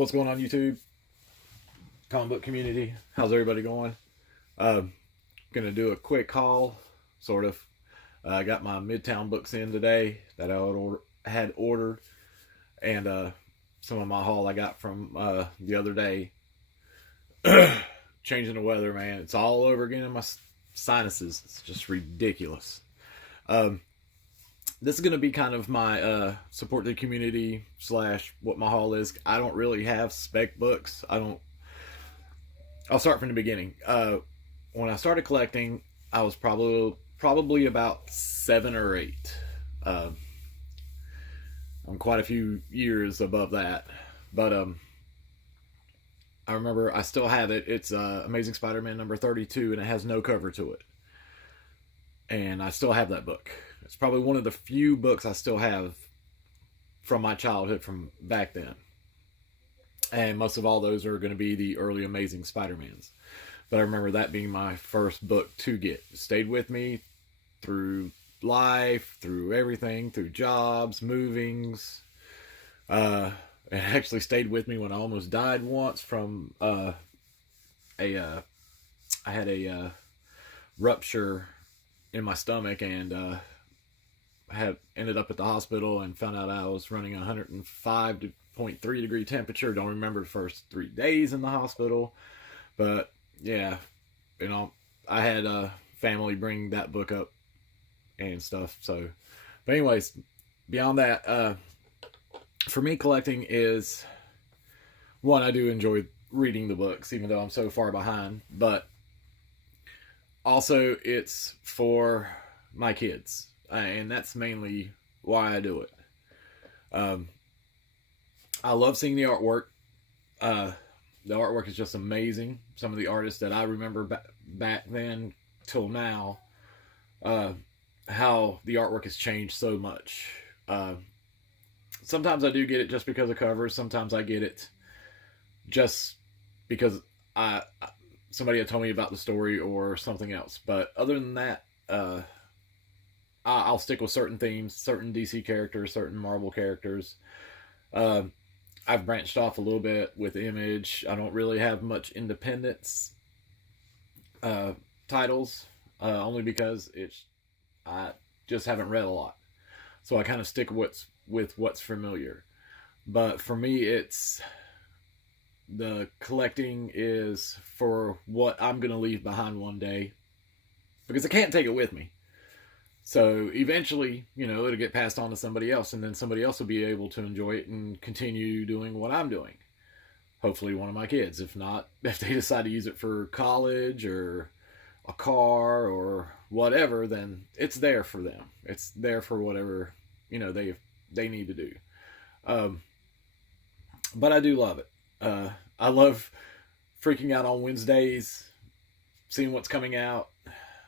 What's going on, YouTube? Comic book community. How's everybody going? Gonna do a quick haul, sort of. I got my Midtown books in today that had ordered, and some of my haul I got from the other day. Changing the weather, man. It's all over again in my sinuses. It's just ridiculous. Um, this is going to be kind of my support the community slash what my haul is. I don't really have spec books. I'll start from the beginning. When I started collecting, I was probably about 7 or 8. I'm quite a few years above that, but I remember I still have it. It's Amazing Spider-Man number 32, and it has no cover to it. And I still have that book. It's probably one of the few books I still have from my childhood from back then. And most of all those are going to be the early Amazing Spider-Mans. But I remember that being my first book to get. It stayed with me through life, through everything, through jobs, movings. It actually stayed with me when I almost died once from I had a rupture in my stomach, and had ended up at the hospital and found out I was running 105.3 degree temperature. Don't remember the first 3 days in the hospital, but yeah, I had family bring that book up and stuff. So, but anyways, beyond that, for me, collecting is one, I do enjoy reading the books, even though I'm so far behind, but also it's for my kids, and that's mainly why I do it. I love seeing the artwork. The artwork is just amazing. Some of the artists that I remember back then till now, how the artwork has changed so much. Sometimes I do get it just because of covers. Sometimes I get it just because somebody had told me about the story or something else. But other than that, I'll stick with certain themes, certain DC characters, certain Marvel characters. I've branched off a little bit with Image. I don't really have much independence titles, only because I just haven't read a lot. So I kind of stick with what's familiar. But for me, the collecting is for what I'm going to leave behind one day, because I can't take it with me. So eventually, it'll get passed on to somebody else, and then somebody else will be able to enjoy it and continue doing what I'm doing. Hopefully one of my kids. If not, if they decide to use it for college or a car or whatever, then it's there for them. It's there for whatever, they need to do. But I do love it. I love freaking out on Wednesdays, seeing what's coming out,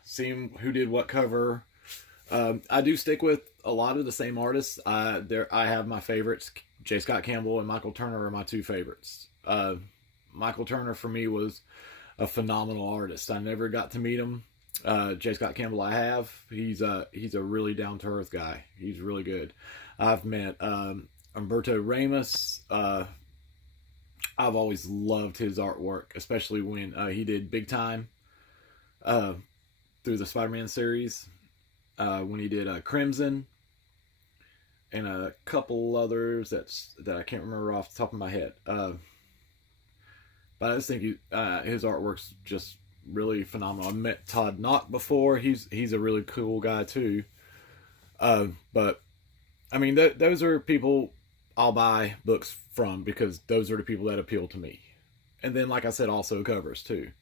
seeing who did what cover. I do stick with a lot of the same artists. I have my favorites. J. Scott Campbell and Michael Turner are my two favorites. Michael Turner for me was a phenomenal artist. I never got to meet him. J. Scott Campbell I have. He's a really down to earth guy. He's really good. I've met Humberto Ramos. I've always loved his artwork, especially when he did Big Time through the Spider-Man series. When he did Crimson and a couple others that I can't remember off the top of my head. But I just think his artwork's just really phenomenal. I met Todd Knott before. He's a really cool guy too. But I mean, those are people I'll buy books from, because those are the people that appeal to me. And then, like I said, also covers too.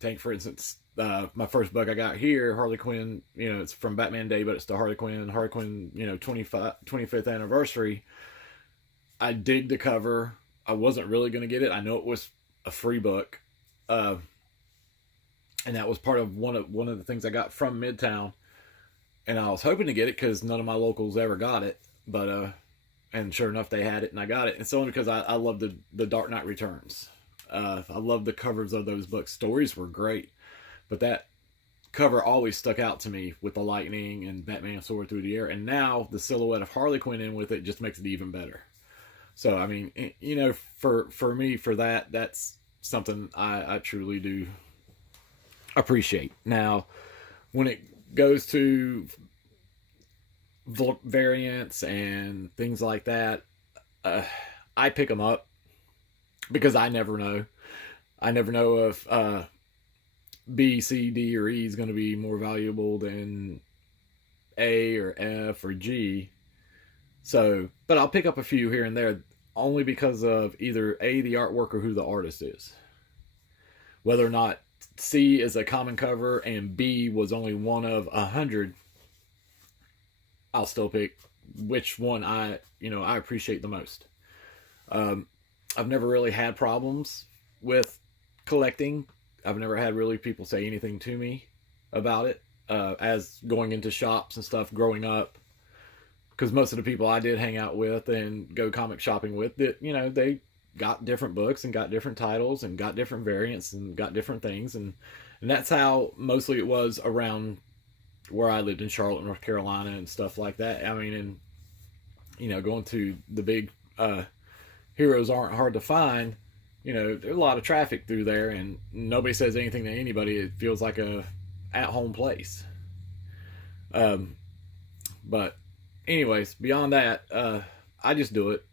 Take for instance, my first book I got here, Harley Quinn. It's from Batman Day, but it's the Harley Quinn, 25th anniversary. I dig the cover. I wasn't really going to get it. I know it was a free book, and that was part of one of the things I got from Midtown. And I was hoping to get it because none of my locals ever got it, but and sure enough, they had it, and I got it. It's only because I love the Dark Knight Returns. I love the covers of those books. Stories were great, but that cover always stuck out to me with the lightning and Batman soaring through the air. And now the silhouette of Harley Quinn in with it just makes it even better. So I mean, for me, for that, that's something I truly do appreciate. Now, when it goes to variants and things like that, uh, I pick them up because I never know. I never know if B, C, D, or E is going to be more valuable than A or F or G. So, but I'll pick up a few here and there only because of either A, the artwork, or who the artist is. Whether or not C is a common cover and B was only one of 100, I'll still pick which one I appreciate the most. Um, I've never really had problems with collecting. I've never had really people say anything to me about it as going into shops and stuff growing up. Because most of the people I did hang out with and go comic shopping with, that they got different books and got different titles and got different variants and got different things, and that's how mostly it was around where I lived in Charlotte, North Carolina, and stuff like that. I mean, and going to the big heroes aren't hard to find. There's a lot of traffic through there, and nobody says anything to anybody. It feels like a at-home place. But anyways, beyond that, I just do it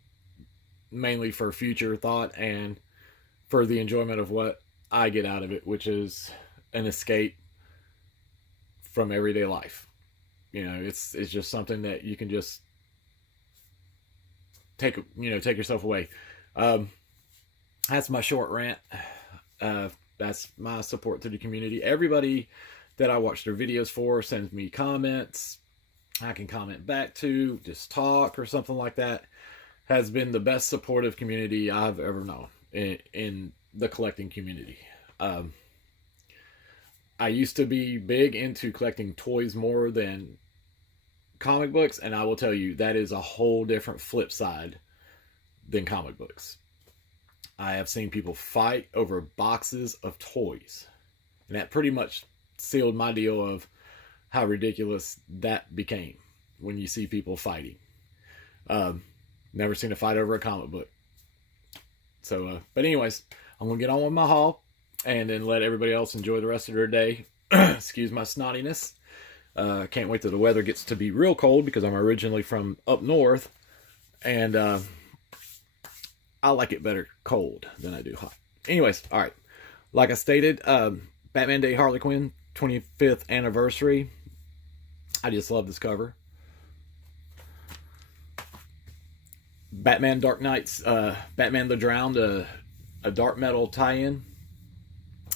mainly for future thought and for the enjoyment of what I get out of it, which is an escape from everyday life. It's just something that you can just take yourself away. That's my short rant. That's my support to the community. Everybody that I watch their videos for sends me comments. I can comment back to, just talk or something like that. Has been the best supportive community I've ever known in the collecting community. I used to be big into collecting toys more than comic books, and I will tell you that is a whole different flip side than comic books. I have seen people fight over boxes of toys, and that pretty much sealed my deal of how ridiculous that became when you see people fighting. Never seen a fight over a comic book. So, but anyways, I'm going to get on with my haul and then let everybody else enjoy the rest of their day. Excuse my snottiness. Can't wait till the weather gets to be real cold because I'm originally from up north, and I like it better cold than I do hot. Anyways, all right. Like I stated, Batman Day Harley Quinn 25th anniversary. I just love this cover. Batman Dark Knights, Batman the Drowned, a dark metal tie-in.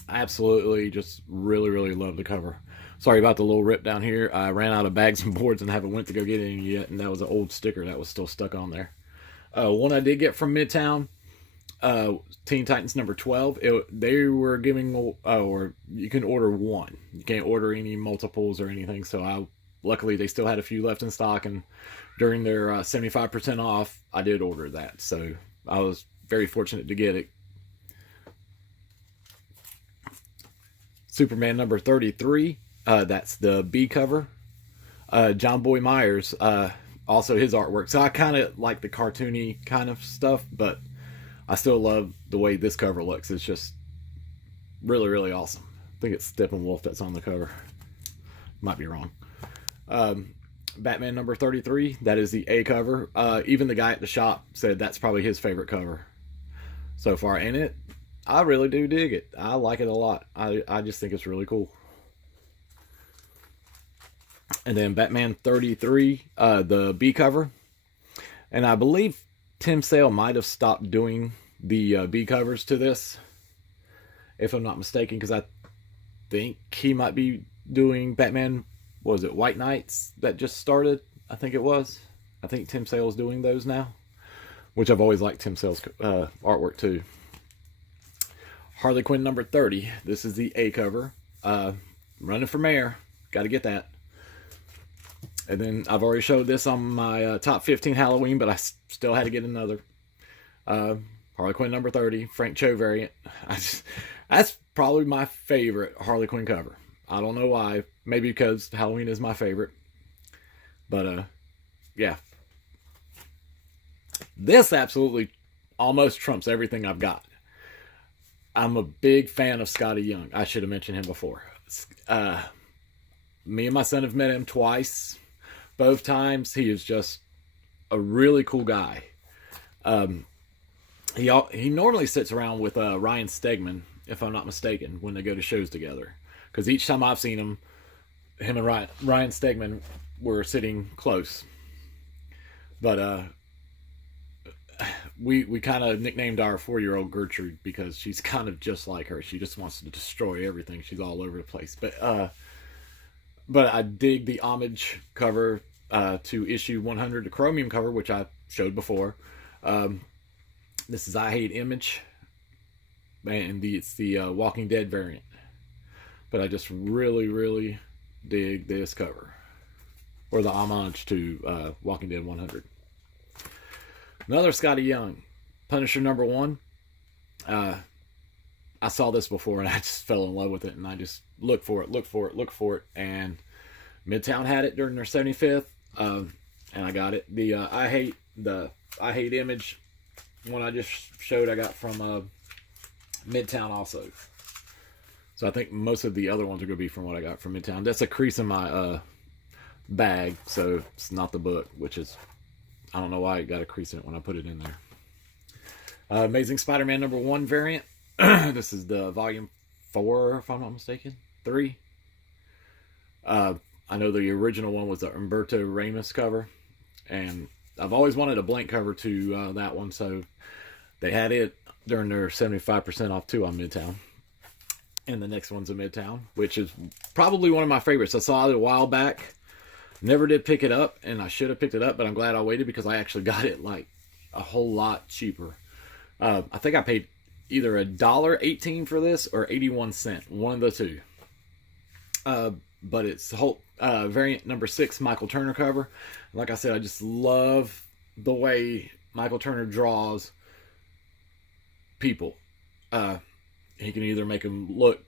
I absolutely just really, really love the cover. Sorry about the little rip down here. I ran out of bags and boards and haven't went to go get any yet, and that was an old sticker that was still stuck on there. One I did get from Midtown, Teen Titans number 12. They were giving, or you can order one. You can't order any multiples or anything, so luckily they still had a few left in stock, and during their 75% off, I did order that. So I was very fortunate to get it. Superman number 33. That's the B cover. John Boy Myers, also his artwork. So I kind of like the cartoony kind of stuff, but I still love the way this cover looks. It's just really, really awesome. I think it's Steppenwolf that's on the cover. Might be wrong. Batman number 33, that is the A cover. Even the guy at the shop said that's probably his favorite cover so far. And I really do dig it. I like it a lot. I just think it's really cool. And then Batman 33, the B cover. And I believe Tim Sale might have stopped doing the B covers to this, if I'm not mistaken, because I think he might be doing Batman, was it White Knights that just started? I think it was. I think Tim Sale's doing those now, which I've always liked Tim Sale's artwork too. Harley Quinn number 30. This is the A cover. Running for mayor. Got to get that. And then I've already showed this on my top 15 Halloween, but I still had to get another. Harley Quinn number 30, Frank Cho variant. That's probably my favorite Harley Quinn cover. I don't know why. Maybe because Halloween is my favorite. But, yeah. This absolutely almost trumps everything I've got. I'm a big fan of Scotty Young. I should have mentioned him before. Uh, Me and my son have met him twice. Both times, he is just a really cool guy. Um, he normally sits around with Ryan Stegman, if I'm not mistaken, when they go to shows together. Because each time I've seen him and Ryan Stegman were sitting close. But we kind of nicknamed our 4-year-old Gertrude because she's kind of just like her. She just wants to destroy everything. She's all over the place. But I dig the homage cover to issue 100, the chromium cover, which I showed before. This is I Hate Image, and it's the Walking Dead variant. But I just really dig this cover, or the homage to Walking Dead 100. Another Scotty Young, Punisher #1. I saw this before and I just fell in love with it, and I just looked for it, and Midtown had it during their 75th, and I got it. The I Hate Image one I just showed I got from Midtown also. So I think most of the other ones are going to be from what I got from Midtown. That's a crease in my bag, so it's not the book, which is, I don't know why it got a crease in it when I put it in there. Amazing Spider-Man #1 variant. This is the volume 4, if I'm not mistaken. 3. I know the original one was the Humberto Ramos cover, and I've always wanted a blank cover to that one, so they had it during their 75% off too on Midtown. And the next one's a Midtown, which is probably one of my favorites. I saw it a while back. Never did pick it up, and I should have picked it up, but I'm glad I waited because I actually got it like a whole lot cheaper. I think I paid either $1.18 for this or 81 cents, one of the two. But it's whole variant #6 Michael Turner cover. Like I said, I just love the way Michael Turner draws people. He can either make them look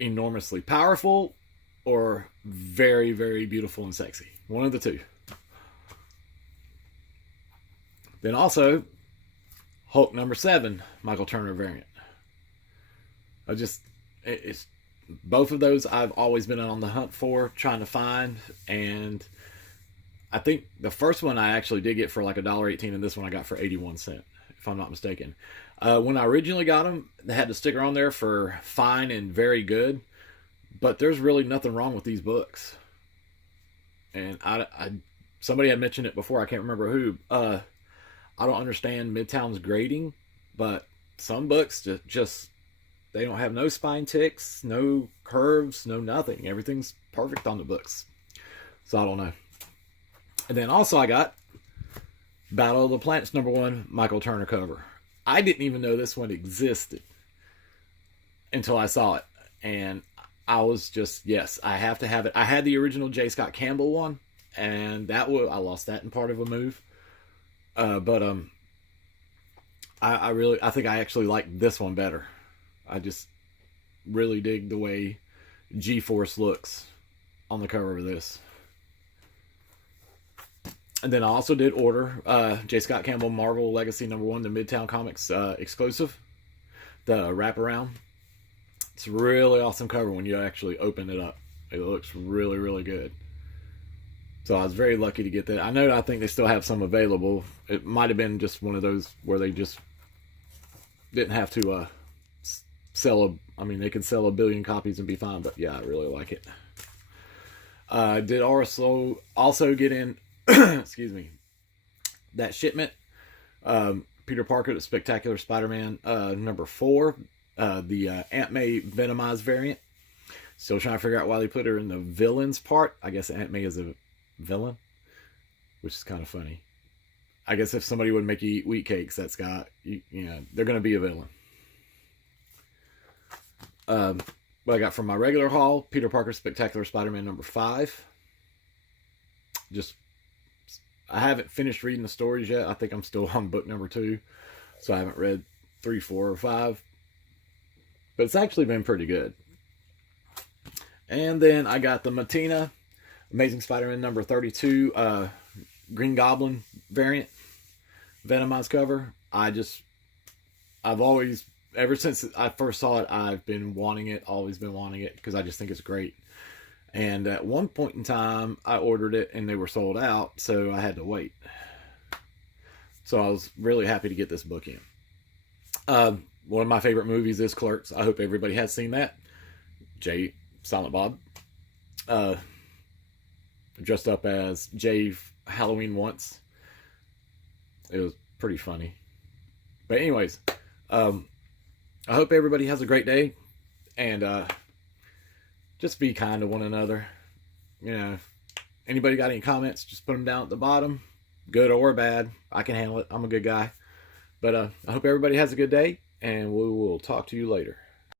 enormously powerful or very, very beautiful and sexy. One of the two. Then also, Hulk #7, Michael Turner variant. It's both of those I've always been on the hunt for, trying to find, and I think the first one I actually did get for like $1.18, and this one I got for 81 cents, if I'm not mistaken. When I originally got them, they had the sticker on there for fine and very good, but there's really nothing wrong with these books. And somebody had mentioned it before, I can't remember who. I don't understand Midtown's grading, but some books just they don't have no spine ticks, no curves, no nothing. Everything's perfect on the books. So I don't know. And then also I got Battle of the Planets #1 Michael Turner cover. I didn't even know this one existed until I saw it. And I was just, yes, I have to have it. I had the original J. Scott Campbell one, and I lost that in part of a move. But I think I actually like this one better. I just really dig the way G-Force looks on the cover of this. And then I also did order J. Scott Campbell Marvel Legacy #1, the Midtown Comics exclusive, the wraparound. It's a really awesome cover when you actually open it up. It looks really, really good. So I was very lucky to get that. I think they still have some available. It might have been just one of those where they just didn't have to they could sell 1 billion copies and be fine, but yeah, I really like it. I did also get in, excuse me, that shipment. Peter Parker, the Spectacular Spider-Man #4, the Aunt May Venomized variant. Still trying to figure out why they put her in the villains part. I guess Aunt May is a villain, which is kind of funny. I guess if somebody would make you eat wheat cakes, they're going to be a villain. What I got from my regular haul, Peter Parker Spectacular Spider-Man #5. I haven't finished reading the stories yet. I think I'm still on book #2, so I haven't read 3, 4, or 5. But it's actually been pretty good. And then I got the Matina Amazing Spider-Man #32 Green Goblin variant. Venomized cover. I've always, ever since I first saw it, I've been wanting it, always been wanting it, because I just think it's great. And at one point in time, I ordered it and they were sold out, so I had to wait. So I was really happy to get this book in. One of my favorite movies is Clerks. I hope everybody has seen that. Silent Bob, dressed up as Jay Halloween once. It was pretty funny. But anyways, I hope everybody has a great day, and just be kind to one another. You know, anybody got any comments, just put them down at the bottom, good or bad. I can handle it. I'm a good guy. But I hope everybody has a good day, and we will talk to you later.